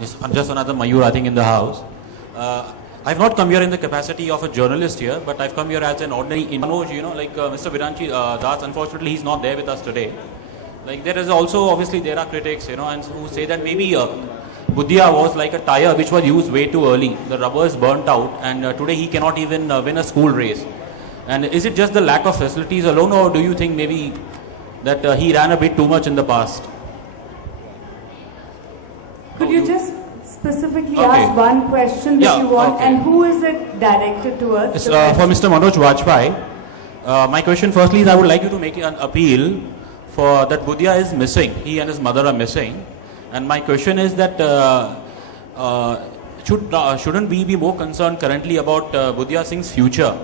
Just another Mayur, I think, in the house. I've not come here in the capacity of a journalist here, but I've come here as an ordinary Manoj, Mr. Viranchi Das, unfortunately, he's not there with us today. Like, there is also, obviously, there are critics, and who say that maybe Budhia was like a tire which was used way too early. The rubber is burnt out, and today he cannot even win a school race. And is it just the lack of facilities alone, or do you think maybe that he ran a bit too much in the past? Could you just specifically ask one question that you want, and who is it directed towards? It's, for Mr. Manoj Bajpai. My question firstly is, I would like you to make an appeal for that Budhia is missing. He and his mother are missing. And my question is that shouldn't we be more concerned currently about Budhia Singh's future?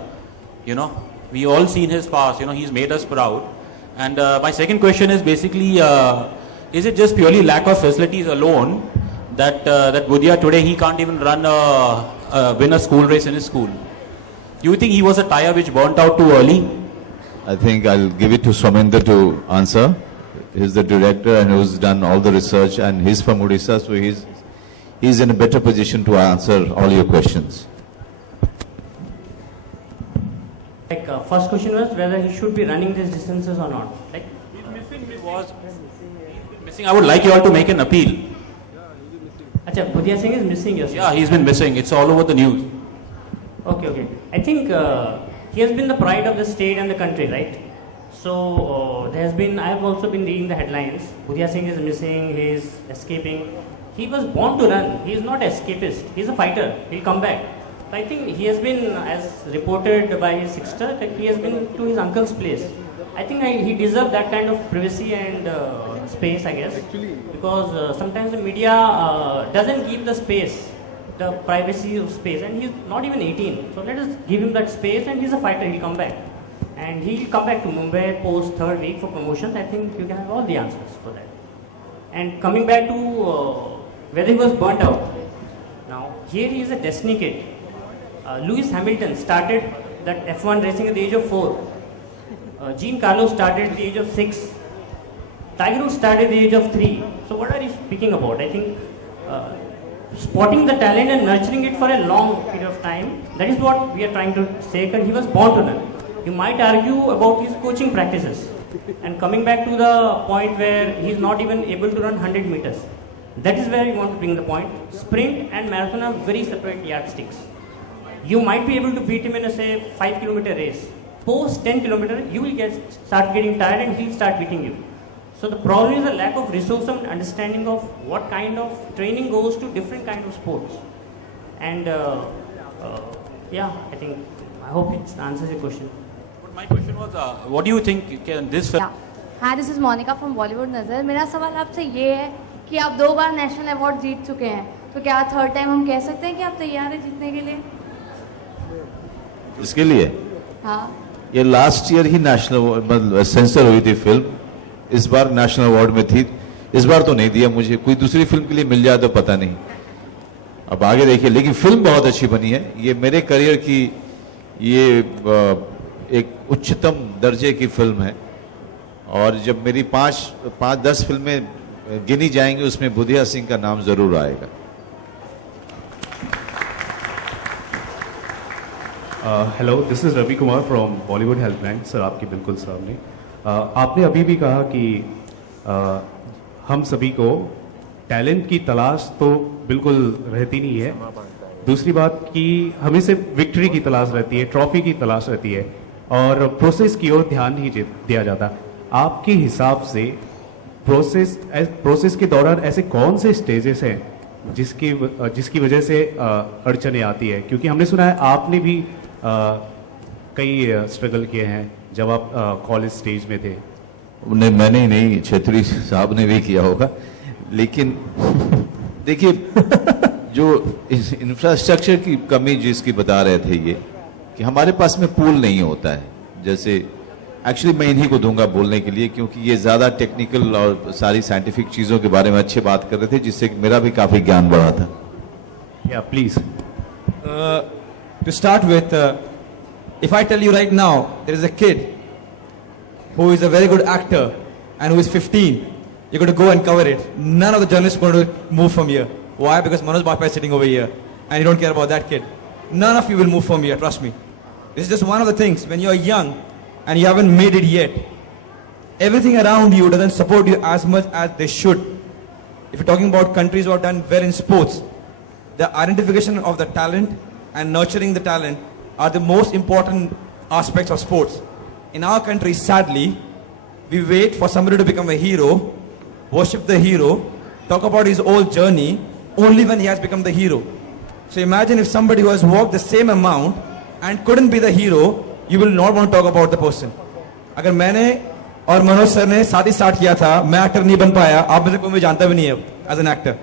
We all seen his past. He's made us proud. And my second question is basically, is it just purely lack of facilities alone that Budhia today he can't even win a school race in his school? Do you think he was a tire which burnt out too early? I think I'll give it to Swaminder to answer. He's the director and who's done all the research, and he's from Odisha, so he's in a better position to answer all your questions. First question was whether he should be running these distances or not. He's missing. Missing. I would like you all to make an appeal. Achha, Budhia Singh is missing, yes? Yeah, he's been missing. It's all over the news. Okay. I think he has been the pride of the state and the country, right? So I have also been reading the headlines. Budhia Singh is missing, he is escaping. He was born to run. He is not an escapist. He is a fighter. He'll come back. So I think he has been, as reported by his sister, that he has been to his uncle's place. I think he deserves that kind of privacy and space, I guess. Because sometimes the media doesn't give the space, the privacy of space. And he's not even 18. So let us give him that space, and he's a fighter. He'll come back. And he'll come back to Mumbai post third week for promotions. I think you can have all the answers for that. And coming back to whether he was burnt out. Now, here he is a destiny kid. Lewis Hamilton started that F1 racing at the age of 4. Jean Carlos started at the age of 6. Tiger Woods started at the age of 3. So what are you speaking about? I think spotting the talent and nurturing it for a long period of time, that is what we are trying to say, because he was born to run. You might argue about his coaching practices. And coming back to the point where he is not even able to run 100 meters. That is where we want to bring the point. Sprint and marathon are very separate yardsticks. You might be able to beat him in a, say, 5-kilometer race. Post 10 kilometers, you will start getting tired and he'll start beating you. So the problem is a lack of resource and understanding of what kind of training goes to different kind of sports. And I hope it answers your question. But my question was, what do you think can this... Hi, this is Monica from Bollywood Nazar. मेरा सवाल आपसे ये है कि आप 2 बार national award जीत चुके हैं, तो क्या थर्ड टाइम हम कह सकते हैं कि आप तैयार हैं जीतने के लिए? इसके लिए? हाँ. ये लास्ट ईयर ही नेशनल सेंसर हुई थी फिल्म, इस बार नेशनल अवार्ड में थी, इस बार तो नहीं दिया मुझे, कोई दूसरी फिल्म के लिए मिल जाए तो पता नहीं, अब आगे देखिए, लेकिन फिल्म बहुत अच्छी बनी है, ये मेरे करियर की ये एक उच्चतम दर्जे की फिल्म है, और जब मेरी 5-10 फिल्में गिनी जाएंगी उसमें बुधिया सिंह का नाम जरूर आएगा. Hello, this is Ravi Kumar from Bollywood helpline. Sir, आपके बिल्कुल सामने आपने अभी भी कहा कि हम सभी को टैलेंट की तलाश तो बिल्कुल रहती नहीं है. दूसरी बात कि हमें सिर्फ विक्ट्री की तलाश रहती है, ट्रॉफी की तलाश रहती है, और प्रोसेस की ओर ध्यान नहीं दिया जाता. आपके हिसाब से प्रोसेस के दौरान ऐसे कौन से स्टेजेस हैं जिसकी वजह से अड़चने आती है? क्योंकि हमने सुना है आपने भी कई स्ट्रगल किए हैं जब आप कॉलेज स्टेज में थे. मैंने ही नहीं, छेत्री साहब ने भी किया होगा. लेकिन देखिए, जो इंफ्रास्ट्रक्चर की कमी जिसकी बता रहे थे ये, कि हमारे पास में पूल नहीं होता है. जैसे एक्चुअली मैं इन्हीं को दूंगा बोलने के लिए, क्योंकि ये ज़्यादा टेक्निकल और सारी साइंटिफिक चीज़ों के बारे में अच्छी बात कर रहे थे, जिससे मेरा भी काफ़ी ज्ञान बढ़ा था. या please. To start with, if I tell you right now, there is a kid who is a very good actor and who is 15, you're going to go and cover it. None of the journalists are going to move from here. Why? Because Manoj Bajpai is sitting over here and you don't care about that kid. None of you will move from here, trust me. This is just one of the things. When you're young and you haven't made it yet, everything around you doesn't support you as much as they should. If you're talking about countries who have done well in sports, the identification of the talent and nurturing the talent are the most important aspects of sports. In our country, sadly, we wait for somebody to become a hero, worship the hero, talk about his whole journey, only when he has become the hero. So imagine if somebody who has worked the same amount and couldn't be the hero, you will not want to talk about the person. अगर मैंने और Manoj sir ने साथ ही start किया था, मैं actor नहीं बन पाया, आप में से कोई मुझे जानता भी नहीं है एज एन एक्टर.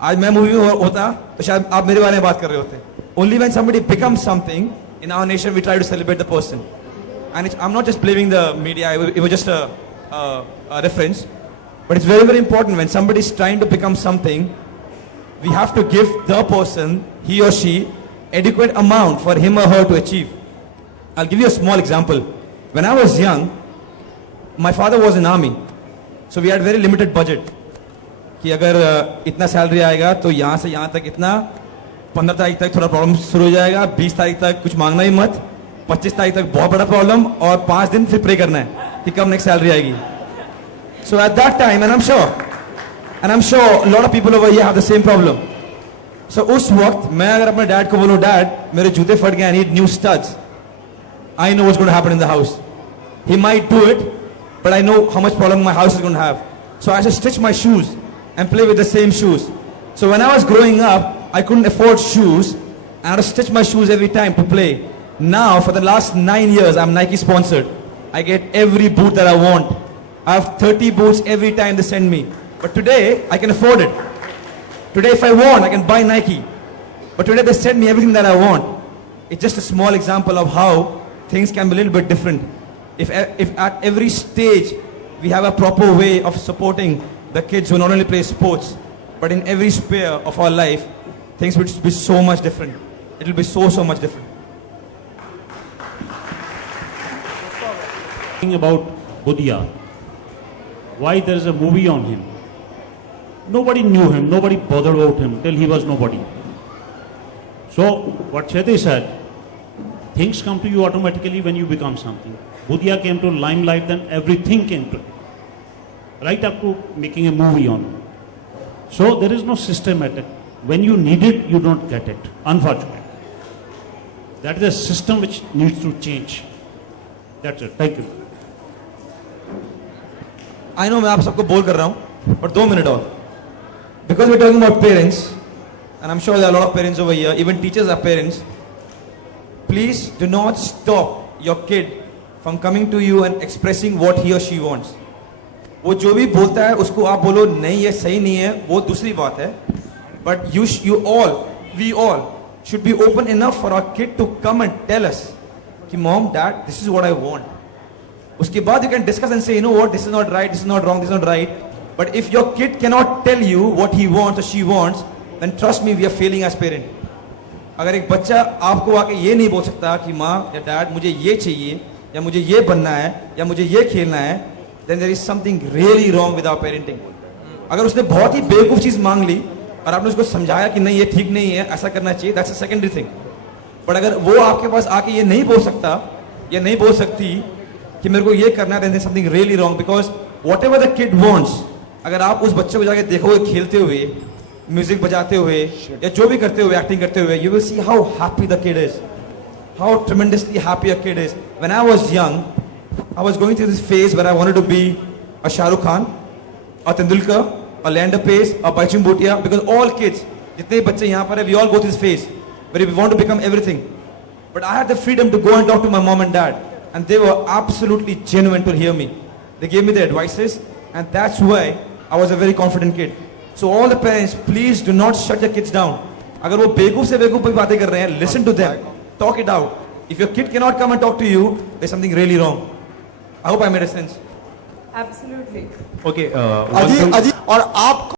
आज मैं मूवी में होता तो शायद आप मेरे बारे में बात कर रहे होते. Only when somebody becomes something in our nation we try to celebrate the person. And I'm not just blaming the media, it was just a reference. But it's very, very important when somebody is trying to become something, we have to give the person, he or she, adequate amount for him or her to achieve. I'll give you a small example. When I was young, my father was in army. So we had very limited budget. कि अगर इतना salary आएगा तो यहाँ से यहाँ तक इतना, 15 तारीख तक थोड़ा प्रॉब्लम शुरू हो जाएगा, 20 तारीख तक कुछ मांगना ही मत, 25 तारीख तक बहुत बड़ा प्रॉब्लम, और 5 दिन फिर प्रे करना है कि कब नेक्स्ट सैलरी आएगी. So at that time, and I'm sure a lot of people over here have the same problem. So उस वक्त मैं अगर अपने डैड को बोलूं, डैड मेरे जूते फट गए, I need new studs, I know what's going to happen in the house. He might do it, but I know how much problem my house is going to have. So I just stitch my shoes and play with the same shoes. So when I was growing up, I couldn't afford shoes, and I had to stitch my shoes every time to play. Now, for the last 9 years, I'm Nike sponsored. I get every boot that I want. I have 30 boots every time they send me. But today, I can afford it. Today, if I want, I can buy Nike. But today, they send me everything that I want. It's just a small example of how things can be a little bit different. If at every stage, we have a proper way of supporting the kids who not only play sports, but in every sphere of our life, things will be so much different. It will be so much different. About Budhia, why there is a movie on him. Nobody knew him, nobody bothered about him till he was nobody. So what Chettri said, things come to you automatically when you become something. Budhia came to limelight, then everything came to him. Right up to making a movie on him. So there is no systematic. When you need it, you don't get it, unfortunately. That is a system which needs to change. That's it. Thank you. I know मैं आप सबको बोल कर रहा हूँ, but 2 minutes और. Because we're talking about parents, and I'm sure there are a lot of parents over here, even teachers are parents. Please do not stop your kid from coming to you and expressing what he or she wants. वो जो भी बोलता है उसको आप बोलो नहीं ये सही नहीं है, वो दूसरी बात है. But we all should be open enough for our kid to come and tell us कि mom, dad, this is what I want. उसके बाद you can discuss and say, you know what, this is not right, this is not wrong, this is not right. But if your kid cannot tell you what he wants or she wants, then trust me, we are failing as parent. अगर एक बच्चा आपको आके ये नहीं बोल सकता कि माँ या डैड मुझे ये चाहिए या मुझे ये बनना है या मुझे ये खेलना है, then there is something really wrong with our parenting. अगर उसने बहुत ही बेवकूफ चीज मांग ली और आपने उसको समझाया कि नहीं ये ठीक नहीं है, ऐसा करना चाहिए, that's a secondary thing. But अगर वो आपके पास आके ये नहीं बोल सकता या नहीं बोल सकती कि मेरे को ये करना है, then there is something really wrong, because whatever the kid wants, अगर आप उस बच्चे को जाके देखोगे खेलते हुए, म्यूजिक बजाते हुए या जो भी करते हुए, एक्टिंग करते हुए, you will see how happy the kid is, how tremendously happy a kid is. When I was young, I was going through this phase where I wanted to be a Shah Rukh Khan, a Tendulkar, a Leander Pace, a Budhia, because all kids, जितने बच्चे यहाँ पर हैं, we all go through this phase where we want to become everything. But I had the freedom to go and talk to my mom and dad, and they were absolutely genuine to hear me. They gave me their advices, and that's why I was a very confident kid. So all the parents, please do not shut your kids down. अगर वो बेवकूफ से बेवकूफ बातें कर रहे हैं, listen to them, talk it out. If your kid cannot come and talk to you, there's something really wrong. I hope I made a sense. Absolutely. Okay. अजी और आप